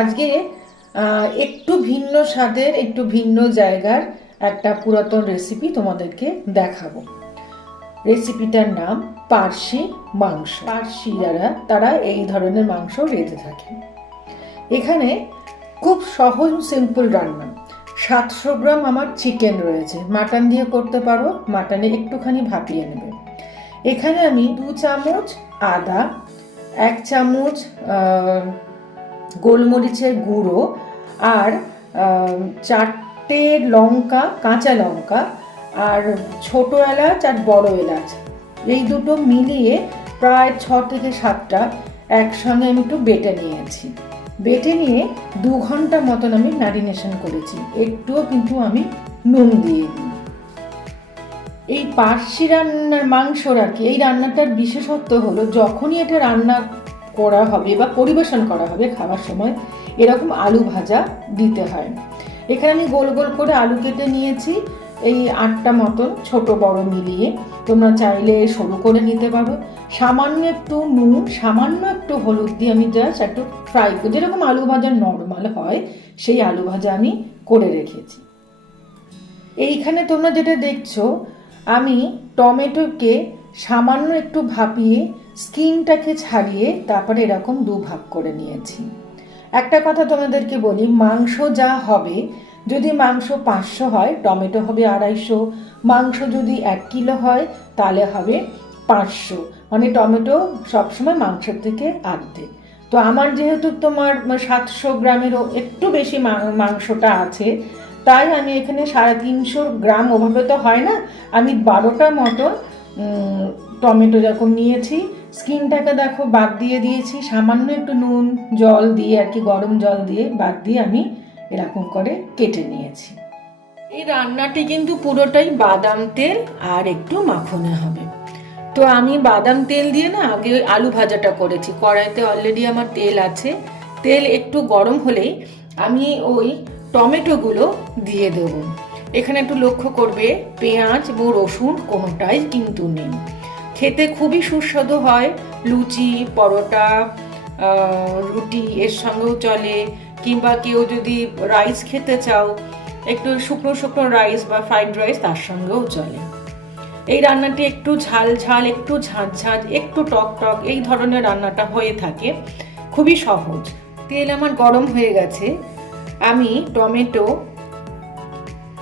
আজকে একটু ভিন্ন স্বাদের, একটু ভিন্ন জায়গার একটা পুরাতন রেসিপি তোমাদেরকে দেখাবো। রেসিপিটার নাম পার্সি মাংস। পার্সি যারা, তারা এই ধরনের মাংস রেঁধে থাকে। এখানে খুব সহজ সিম্পল রান্না। সাতশো গ্রাম আমার চিকেন রয়েছে। মাটন দিয়ে করতে পারো মাটনে একটুখানি ভাপিয়ে নেবে। এখানে আমি দু চামচ আদা, এক চামচ গোলমরিচের গুঁড়ো আর চারটে লঙ্কা, কাঁচা লঙ্কা আর ছোট এলাচ আর বড় এলাচ। এই দুটো মিলিয়ে প্রায় ছ থেকে সাতটা একসঙ্গে আমি একটু বেটে নিয়েছি। বেটে নিয়ে দু ঘণ্টা মতন আমি ম্যারিনেশন করেছি। একটুও কিন্তু আমি নুন দিয়ে দিই এই পার্সি রান্নার মাংসর আর কি, এই রান্নাটার বিশেষত্ব হলো যখনই এটা রান্না করা হবে বা পরিবেশন করা হবে খাওয়ার সময় এরকম আলু ভাজা দিতে হয়। এখানে আমি গোল গোল করে আলু কেটে নিয়েছি, এই আটটা মতন ছোট বড় মিলিয়ে। তোমরা চাইলে সরু করে নিতে পারো। সামান্য একটু নুন, সামান্য একটু হলুদ দিয়ে আমি জাস্ট একটু ফ্রাই করি, যেরকম আলু ভাজা নর্মাল হয়, সেই আলু ভাজা আমি করে রেখেছি। এইখানে তোমরা যেটা দেখছ, আমি টমেটোকে সামান্য একটু ভাপিয়ে স্কিনটাকে ছাড়িয়ে তারপরে এরকম দু ভাগ করে নিয়েছি। একটা কথা তোমাদেরকে বলি, মাংস যা হবে, যদি মাংস পাঁচশো হয়, টমেটো হবে আড়াইশো, মাংস যদি এক কিলো হয়, তাহলে হবে পাঁচশো। মানে টমেটো সবসময় মাংসের থেকে আর্ধেক তো আমার যেহেতু তোমার সাতশো গ্রামেরও একটু বেশি মাংসটা আছে, তাই আমি এখানে সাড়ে তিনশো গ্রাম ওভাবে তো হয় না, আমি বারোটা মতো টমেটো যখন নিয়েছি স্কিনটাকে দেখো বাদ দিয়ে দিয়েছি, সামান্য একটু নুন, জল দিয়ে আর কি, গরম জল দিয়ে বাদ দিয়ে আমি এরকম করে কেটে নিয়েছি। এই রান্নাটি কিন্তু পুরোটাই বাদাম তেল আর একটু মাখনে হবে। তো আমি বাদাম তেল দিয়ে না আগে ওই আলু ভাজাটা করেছি, কড়াইতে অলরেডি আমার তেল আছে। তেল একটু গরম হলেই আমি ওই টমেটোগুলো দিয়ে দেবো। এখানে একটু লক্ষ্য করবে, পেঁয়াজ এবং রসুন কোনোটাই কিন্তু নেই। খেতে খুবই সুস্বাদু হয়। লুচি, পরোটা রুটি এর সঙ্গেও চলে। কিংবা কেউ যদি রাইস খেতে চাও, একটু শুকনো শুকনো রাইস বা ফ্রাইড রাইস তার সঙ্গেও চলে। এই রান্নাটি একটু ঝাল ঝাল, একটু ঝাঁঝ ঝাঁঝ, একটু টক টক এই ধরনের রান্নাটা হয়ে থাকে। খুবই সহজ। তেল আমার গরম হয়ে গেছে। আমি টমেটো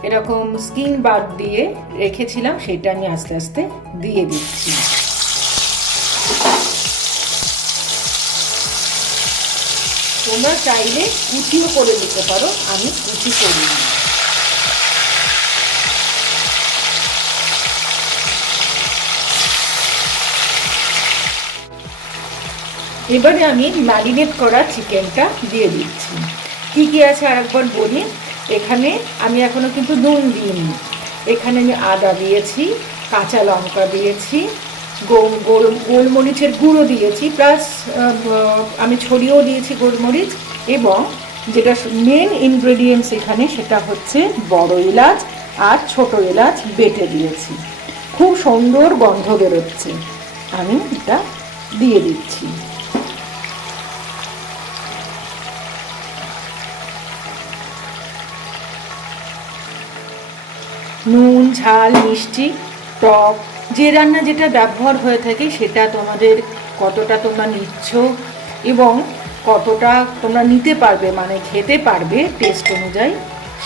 এরকম স্কিন বাদ দিয়ে রেখেছিলাম, সেটা আমি আস্তে আস্তে দিয়ে দিচ্ছি। তোমরা চাইলে কুচিও করে দিতে পারো, আমি কুচি করি এবারে আমি ম্যারিনেট করা চিকেনটা দিয়ে দিচ্ছি। কী কী আছে আরেকবার বলি? এখানে আমি এখনও কিন্তু নুন দিইনি। এখানে আমি আদা দিয়েছি, কাঁচা লঙ্কা দিয়েছি, গো- গোল গোলমরিচের গুঁড়ো দিয়েছি, প্লাস আমি ছড়িয়েও দিয়েছি গোলমরিচ এবং যেটা মেন ইনগ্রেডিয়েন্টস এখানে সেটা হচ্ছে বড় এলাচ আর ছোট এলাচ বেটে দিয়েছি। খুব সুন্দর গন্ধ বেরোচ্ছে। আমি এটা দিয়ে দিচ্ছি। নুন, ঝাল, মিষ্টি, টক, যে রান্না যেটা ব্যবহার হয়ে থাকে সেটা তোমাদের কতটা তোমরা নিচ্ছ এবং কতটা তোমরা নিতে পারবে মানে খেতে পারবে টেস্ট অনুযায়ী,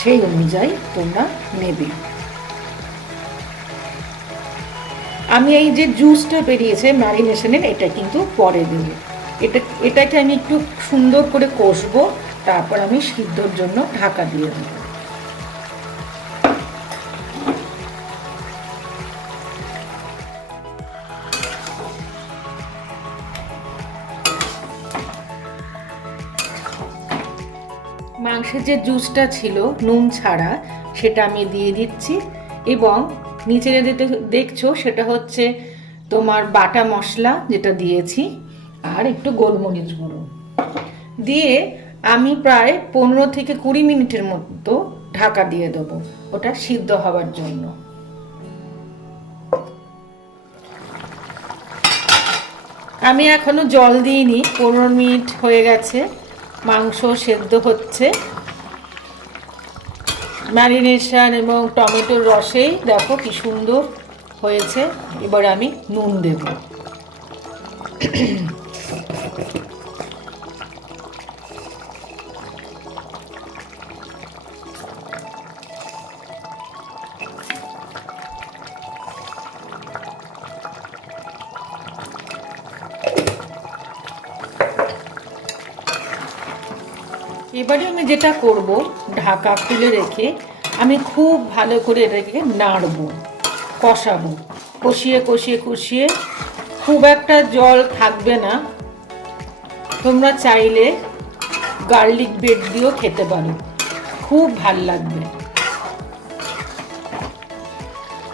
সেই অনুযায়ী তোমরা নেবে। আমি এই যে জুসটা বেরিয়েছে ম্যারিনেশনের এটা কিন্তু পরে দেবো। এটা, এটাকে আমি একটু সুন্দর করে কষবো, তারপর আমি সিদ্ধর জন্য ঢাকা দিয়ে দেবো। যে জুসটা ছিল, নুন ছাড়া, সেটা আমি দিয়ে দিচ্ছি। এবং নিচে যে দেখছ, সেটা হচ্ছে তোমার বাটা মশলা, যেটা দিয়েছি, আর একটু গোলমরিচ গুঁড়ো। দিয়ে আমি প্রায় পনেরো থেকে কুড়ি মিনিটের মতো ঢাকা দিয়ে দেবো। ওটা সিদ্ধ হওয়ার জন্য। আমি এখনও জল দিইনি, পনেরো মিনিট হয়ে গেছে, মাংস সেদ্ধ হচ্ছে। ম্যারিনেশন এবং টমেটোর রসেই দেখো কি সুন্দর হয়েছে। এবার আমি নুন দেব। এবারে আমি যেটা করব, ঢাকা খুলে রেখে আমি খুব ভালো করে রেখে নাড়বো, কষাবো। কষিয়ে কষিয়ে কষিয়ে খুব একটা জল থাকবে না। তোমরা চাইলে গার্লিক ব্রেড দিয়েও খেতে পারো। খুব ভালো লাগবে।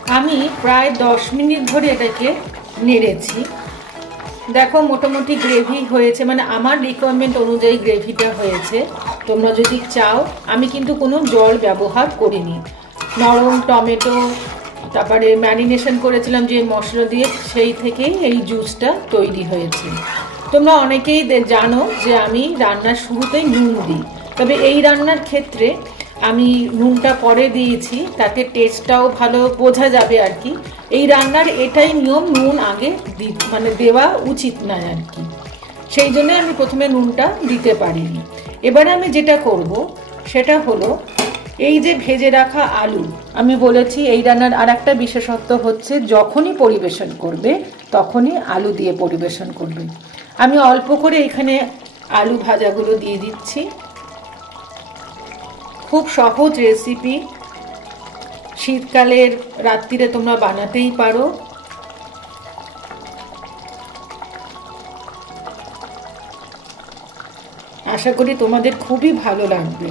আমি প্রায় দশ মিনিট ধরে এটাকে নেড়েছি। দেখো, মোটামুটি গ্রেভি হয়েছে মানে আমার রিকোয়ারমেন্ট অনুযায়ী গ্রেভিটা হয়েছে। তোমরা যদি চাও, আমি কিন্তু কোনো জল ব্যবহার করিনি। নরম টমেটো, তারপরে ম্যারিনেশন করেছিলাম যে মশলা দিয়ে, সেই থেকেই এই জুসটা তৈরি হয়েছে। তোমরা অনেকেই জানো যে আমি রান্নার শুরুতেই নুন দিই। তবে এই রান্নার ক্ষেত্রে আমি নুনটা পরে দিয়েছি, তাতে টেস্টটাও ভালো বোঝা যাবে আর কি। এই রান্নার এটাই নিয়ম, নুন আগে দি- মানে দেওয়া উচিত নয় আর কি। সেই জন্য আমি প্রথমে নুনটা দিতে পারিনি। এবারে আমি যেটা করব, সেটা হলো এই যে ভেজে রাখা আলু, আমি বলেছি এই রান্নার আর একটা বিশেষত্ব হচ্ছে যখনই পরিবেশন করবে, তখনই আলু দিয়ে পরিবেশন করবে। আমি অল্প করে এখানে আলু ভাজাগুলো দিয়ে দিচ্ছি। খুব সহজ রেসিপি শীতকালের রাত্রিরে তোমরা বানাতেই পারো। আশা করি তোমাদের খুবই ভালো লাগবে।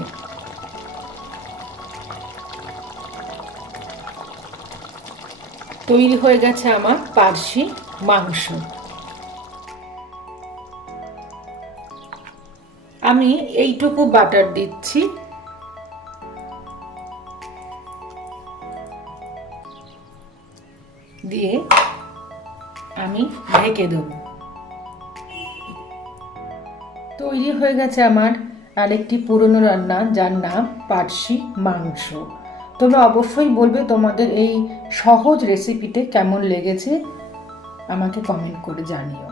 তৈরি হয়ে গেছে আমার পার্সি মাংস। আমি এইটুকু বাটার দিচ্ছি। দিয়ে আমি ঢেকে দেব। তৈরি হয়ে গেছে আমার আরেকটি পুরনো রান্না, যার নাম পার্সি মাংস। তবে অবশ্যই বলবে তোমাদের এই সহজ রেসিপিতে কেমন লেগেছে, আমাকে কমেন্ট করে জানিও।